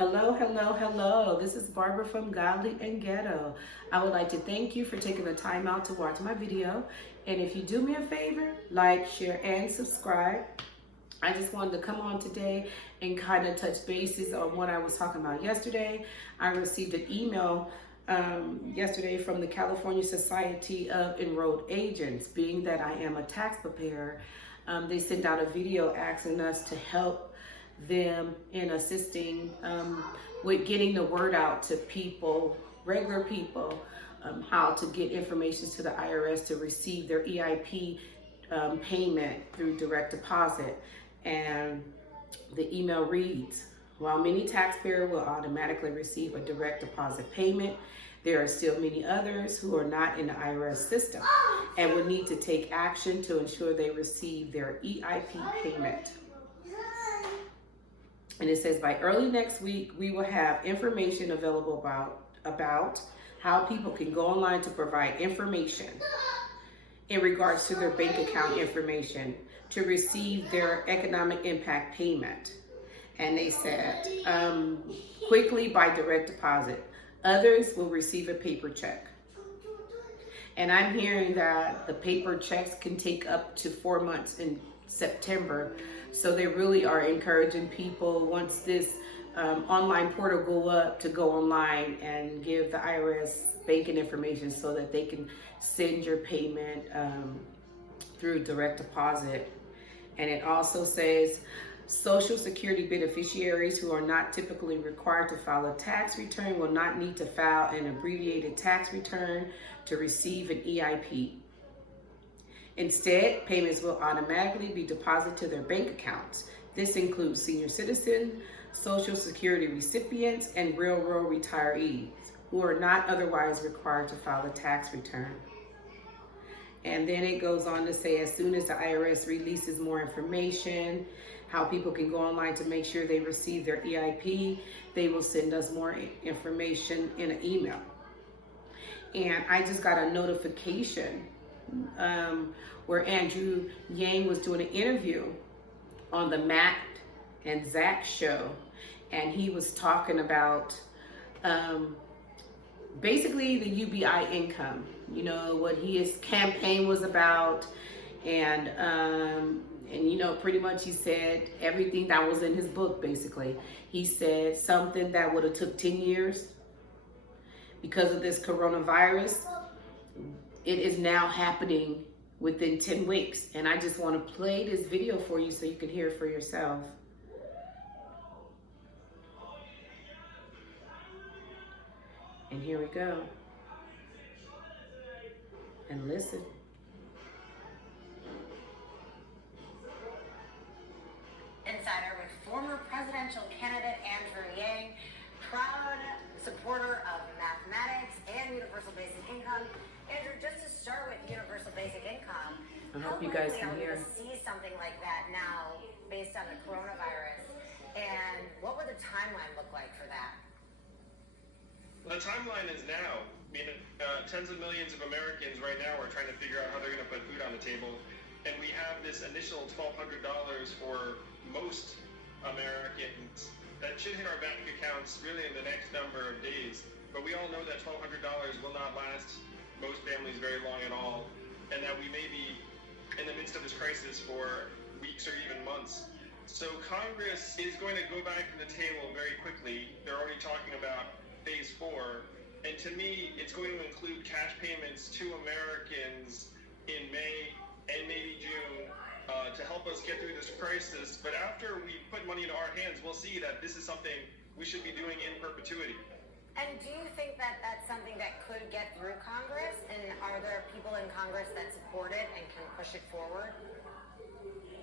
Hello, hello, hello. This is Barbara from Godly and Ghetto. I would like to thank you for taking the time out to watch my video. And if you do me a favor, like, share, and subscribe. I just wanted to come on today and kind of touch bases on what I was talking about yesterday. I received an email yesterday from the California Society of Enrolled Agents. Being that I am a tax preparer, they sent out a video asking us to help them in assisting with getting the word out to people, regular people, how to get information to the IRS to receive their EIP payment through direct deposit. And the email reads, while many taxpayers will automatically receive a direct deposit payment, there are still many others who are not in the IRS system and would need to take action to ensure they receive their EIP payment. And it says by early next week, we will have information available about how people can go online to provide information in regards to their bank account information to receive their economic impact payment. And they said quickly by direct deposit. Others will receive a paper check. And I'm hearing that the paper checks can take up to 4 months in September. So they really are encouraging people, once this online portal go up, to go online and give the IRS banking information so that they can send your payment through direct deposit. And it also says Social Security beneficiaries who are not typically required to file a tax return will not need to file an abbreviated tax return to receive an EIP. Instead, payments will automatically be deposited to their bank accounts. This includes senior citizens, Social Security recipients, and railroad retirees who are not otherwise required to file a tax return. And then it goes on to say, as soon as the IRS releases more information, how people can go online to make sure they receive their EIP, they will send us more information in an email. And I just got a notification where Andrew Yang was doing an interview on the Matt and Zach show, and he was talking about basically the UBI income, you know, what his campaign was about, and you know, pretty much he said everything that was in his book. Basically, he said something that would have took 10 years because of this coronavirus, it is now happening within 10 weeks. And I just want to play this video for you so you can hear it for yourself. And here we go. And listen. Insider with former presidential candidate Andrew Yang, proud supporter of mathematics and universal basic income. Andrew, just to start with universal basic income, I hope you guys can hear. How likely are we to see something like that now based on the coronavirus? And what would the timeline look like for that? The timeline is now. I mean, tens of millions of Americans right now are trying to figure out how they're going to put food on the table. And we have this initial $1,200 for most Americans that should hit our bank accounts really in the next number of days. But we all know that $1,200 will not last most families very long at all, and that we may be in the midst of this crisis for weeks or even months. So Congress is going to go back to the table very quickly. They're already talking about phase 4, and to me, it's going to include cash payments to Americans in May and maybe June to help us get through this crisis. But after we put money into our hands, we'll see that this is something we should be doing in perpetuity. And do you think that that's something that could get through Congress? And are there people in Congress that support it and can push it forward?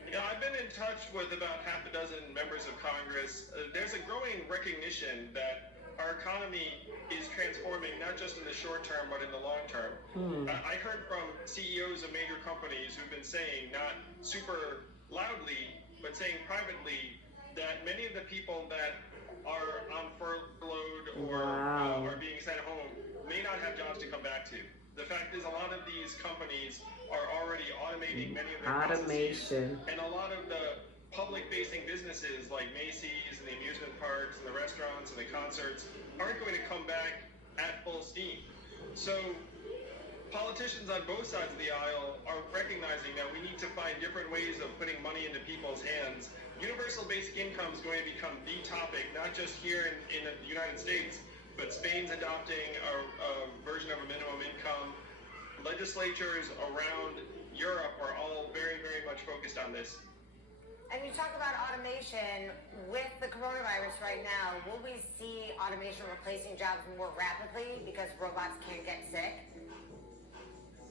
Yeah, I've been in touch with about half a dozen members of Congress. There's a growing recognition that our economy is transforming, not just in the short term, but in the long term. I heard from CEOs of major companies who've been saying, not super loudly, but saying privately, that many of the people that are on furloughed or are being sent home may not have jobs to come back to. The fact is, a lot of these companies are already automating many of their processes, and a lot of the public-facing businesses like Macy's and the amusement parks and the restaurants and the concerts aren't going to come back at full steam. So politicians on both sides of the aisle are recognizing that we need to find different ways of putting money into people's hands. Universal basic income is going to become the topic, not just here in the United States, but Spain's adopting a version of a minimum income. Legislatures around Europe are all very, very much focused on this. And you talk about automation with the coronavirus right now. Will we see automation replacing jobs more rapidly because robots can't get sick?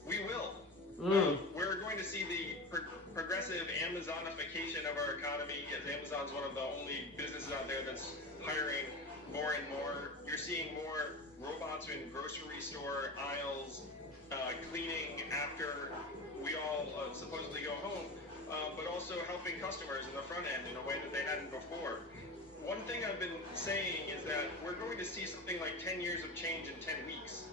We will. We're going to see the progressive Amazonification of our economy, as Amazon's one of the only businesses out there that's hiring more and more. You're seeing more robots in grocery store aisles, cleaning after we all supposedly go home, but also helping customers in the front end in a way that they hadn't before. One thing I've been saying is that we're going to see something like 10 years of change in 10 weeks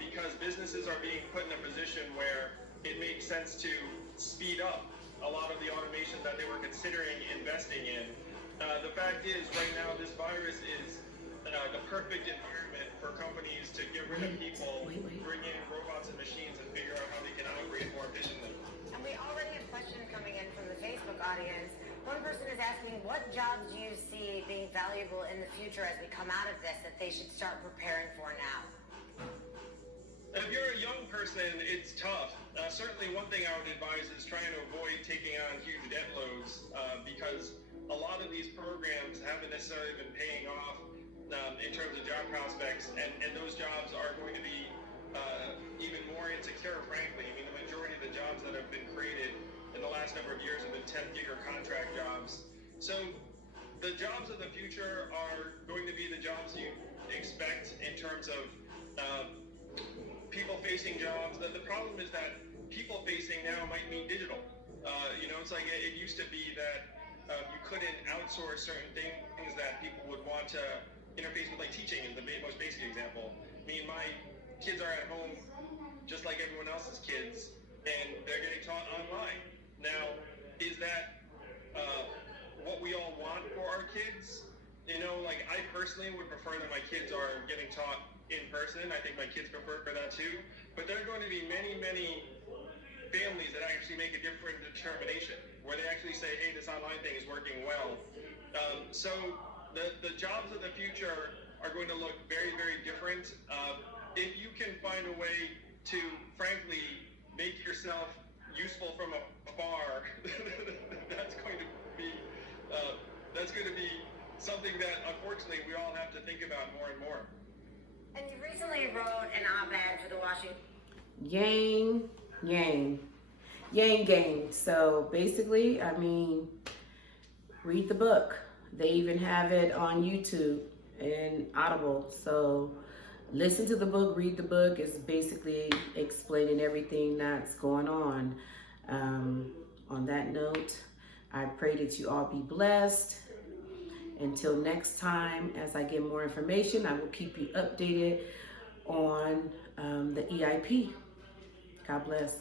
because businesses are being put in a position where it makes sense to speed up a lot of the automation that they were considering investing in. The fact is, right now, this virus is the perfect environment for companies to get rid of people, bring in robots and machines, and figure out how they can operate more efficiently. And we already have questions coming in from the Facebook audience. One person is asking, what jobs do you see being valuable in the future as we come out of this that they should start preparing for now? If you're a young person, it's tough. Certainly one thing I would advise is trying to avoid taking on huge debt loads because a lot of these programs haven't necessarily been paying off in terms of job prospects, and those jobs are going to be even more insecure, frankly. I mean, the majority of the jobs that have been created in the last number of years have been 10-gig or contract jobs. So the jobs of the future are going to be the jobs you expect in terms of people-facing jobs. The problem is that people-facing now might mean digital. It's like it used to be that you couldn't outsource certain things that people would want to interface with, like teaching is the most basic example. I mean, my kids are at home just like everyone else's kids, and they're getting taught online. Now, is that what we all want for our kids? Like I personally would prefer that my kids are getting taught in person. I think my kids prefer that too. But there are going to be many, many families that actually make a different determination, where they actually say, hey, this online thing is working well. So the jobs of the future are going to look very, very different. If you can find a way to, frankly, make yourself useful from afar, that's going to be something that, unfortunately, we all have to think about more and more. And you recently wrote an op-ed for the Washington... Yang gang. So basically, I mean, read the book. They even have it on YouTube and Audible. So listen to the book, read the book. It's basically explaining everything that's going on. On that note, I pray that you all be blessed. Until next time, as I get more information, I will keep you updated on the EIP. God bless.